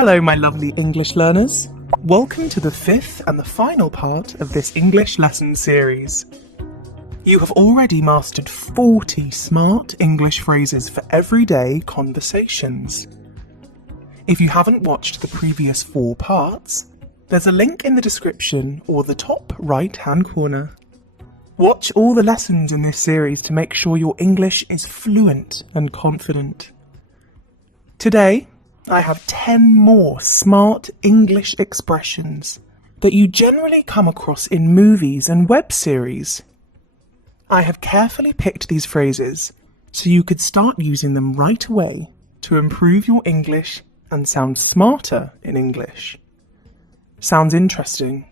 Hello, my lovely English learners. Welcome to the fifth and the final part of this English lesson series. You have already mastered 40 smart English phrases for everyday conversations. If you haven't watched the previous 4 parts, there's a link in the description or the top right-hand corner. Watch all the lessons in this series to make sure your English is fluent and confident. Today, I have 10 more smart English expressions that you generally come across in movies and web series. I have carefully picked these phrases so you could start using them right away to improve your English and sound smarter in English. Sounds interesting?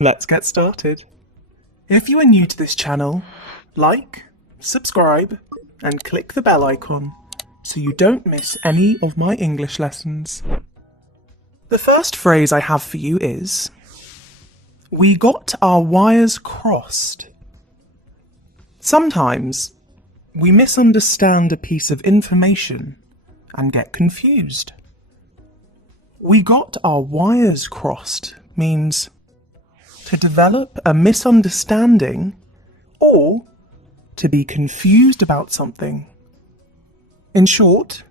Let's get started. If you are new to this channel, like, subscribe, and click the bell icon so you don't miss any of my English lessons. The first phrase I have for you is, we got our wires crossed. Sometimes we misunderstand a piece of information and get confused. We got our wires crossed means to develop a misunderstanding or to be confused about something. In short,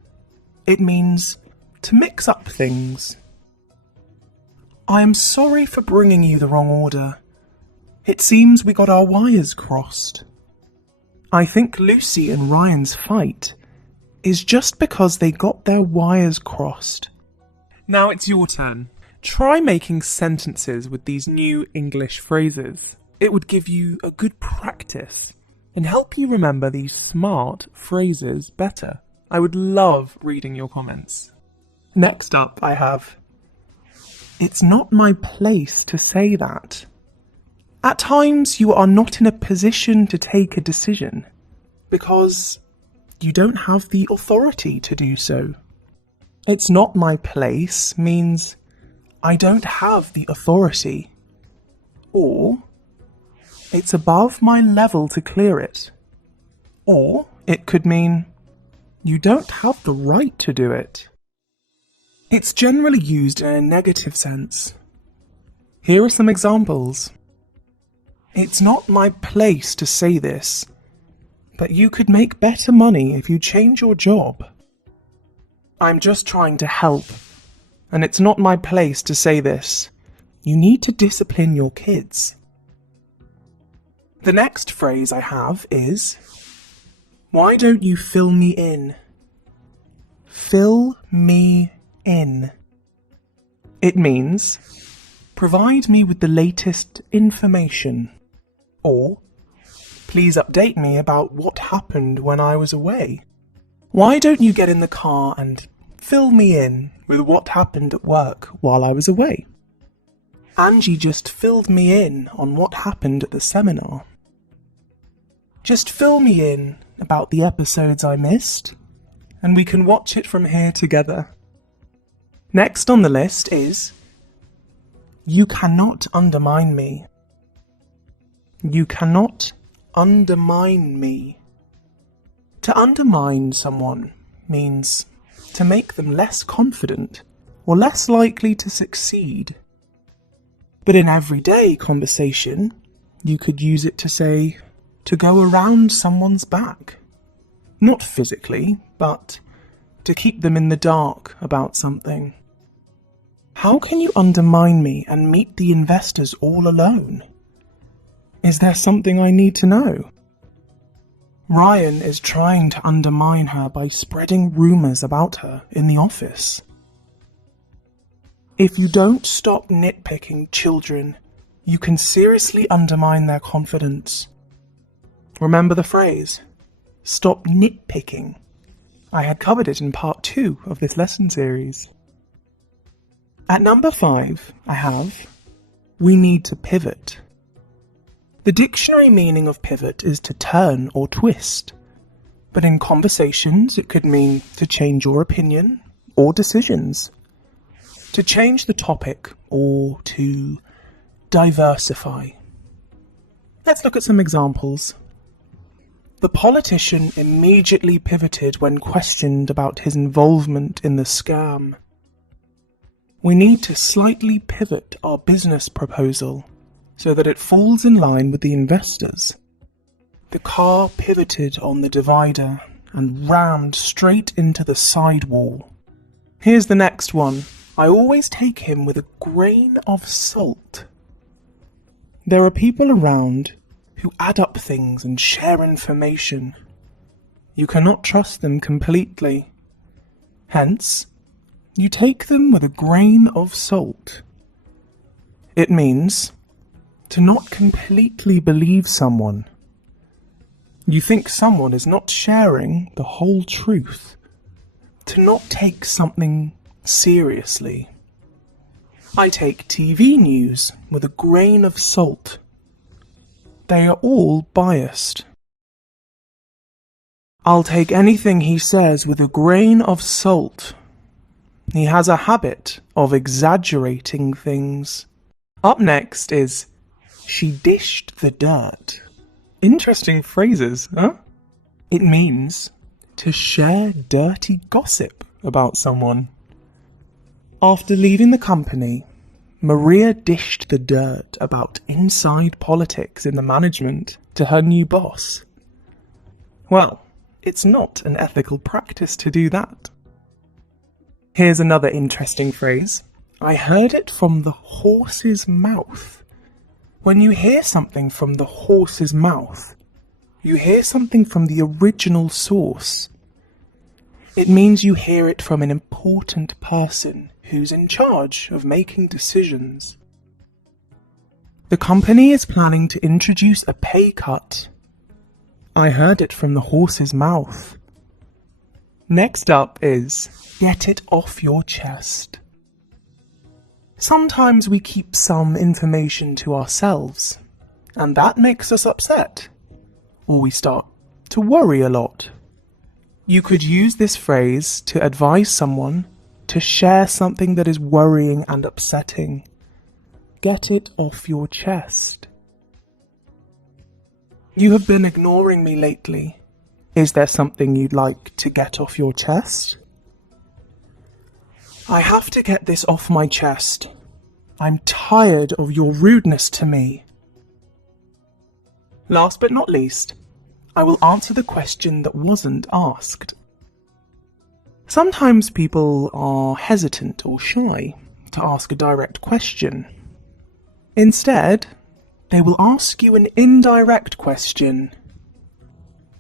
it means to mix up things. I am sorry for bringing you the wrong order. It seems we got our wires crossed. I think Lucy and Ryan's fight is just because they got their wires crossed. Now it's your turn. Try making sentences with these new English phrases. It would give you a good practice and help you remember these smart phrases better. I would love reading your comments. Next up I have, it's not my place to say that. At times you are not in a position to take a decision because you don't have the authority to do so. It's not my place means I don't have the authority, or it's above my level to clear it, or it could mean you don't have the right to do it. It's generally used in a negative sense. Here are some examples. It's not my place to say this, but you could make better money if you change your job. I'm just trying to help, and it's not my place to say this. You need to discipline your kids. The next phrase I have is, why don't you fill me in? Fill me in. It means, provide me with the latest information, or please update me about what happened when I was away. Why don't you get in the car and fill me in with what happened at work while I was away? Angie just filled me in on what happened at the seminar. Just fill me in about the episodes I missed, and we can watch it from here together. Next on the list is, you cannot undermine me. You cannot undermine me. To undermine someone means to make them less confident or less likely to succeed. But in everyday conversation, you could use it to say, to go around someone's back. Not physically, but to keep them in the dark about something. How can you undermine me and meet the investors all alone? Is there something I need to know? Ryan is trying to undermine her by spreading rumours about her in the office. If you don't stop nitpicking children, you can seriously undermine their confidence. Remember the phrase, stop nitpicking. I had covered it in part 2 of this lesson series. At number 5, I have, we need to pivot. The dictionary meaning of pivot is to turn or twist, but in conversations it could mean to change your opinion or decisions, to change the topic or to diversify. Let's look at some examples. The politician immediately pivoted when questioned about his involvement in the scam. We need to slightly pivot our business proposal so that it falls in line with the investors. The car pivoted on the divider and rammed straight into the sidewall. Here's the next one. I always take him with a grain of salt. There are people around who add up things and share information. You cannot trust them completely. Hence, you take them with a grain of salt. It means to not completely believe someone. You think someone is not sharing the whole truth. To not take something seriously. I take TV news with a grain of salt. They are all biased. I'll take anything he says with a grain of salt. He has a habit of exaggerating things. Up next is, she dished the dirt. Interesting phrases, huh? It means to share dirty gossip about someone. After leaving the company, Maria dished the dirt about inside politics in the management to her new boss. Well, it's not an ethical practice to do that. Here's another interesting phrase. I heard it from the horse's mouth. When you hear something from the horse's mouth, you hear something from the original source. It means you hear it from an important person who's in charge of making decisions. The company is planning to introduce a pay cut. I heard it from the horse's mouth. Next up is, get it off your chest. Sometimes we keep some information to ourselves, and that makes us upset, or we start to worry a lot. You could use this phrase to advise someone to share something that is worrying and upsetting. Get it off your chest. You have been ignoring me lately. Is there something you'd like to get off your chest? I have to get this off my chest. I'm tired of your rudeness to me. Last but not least, I will answer the question that wasn't asked. Sometimes people are hesitant or shy to ask a direct question. Instead, they will ask you an indirect question.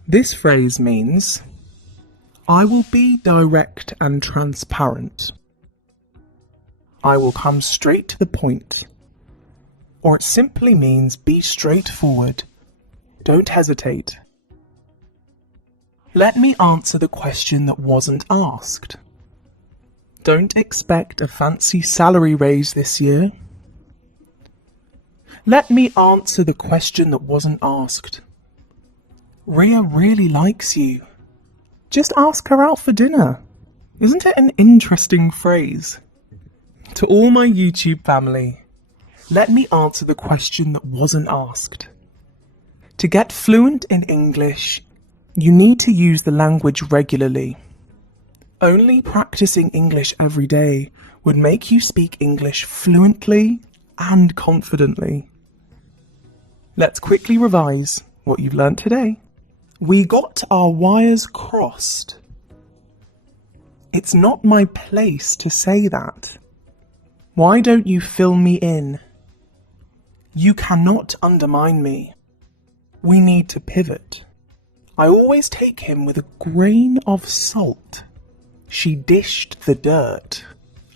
This phrase means, I will be direct and transparent. I will come straight to the point. Or it simply means be straightforward. Don't hesitate. Let me answer the question that wasn't asked. Don't expect a fancy salary raise this year. Let me answer the question that wasn't asked. Ria really likes you. Just ask her out for dinner. Isn't it an interesting phrase? To all my YouTube family, let me answer the question that wasn't asked. To get fluent in English, you need to use the language regularly. Only practicing English every day would make you speak English fluently and confidently. Let's quickly revise what you've learnt today. We got our wires crossed. It's not my place to say that. Why don't you fill me in? You cannot undermine me. We need to pivot. I always take him with a grain of salt. She dished the dirt.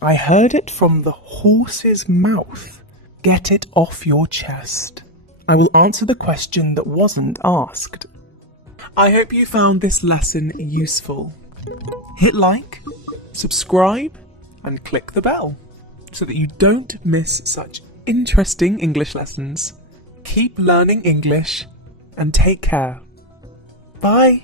I heard it from the horse's mouth. Get it off your chest. I will answer the question that wasn't asked. I hope you found this lesson useful. Hit like, subscribe, and click the bell so that you don't miss such interesting English lessons. Keep learning English and take care. Bye.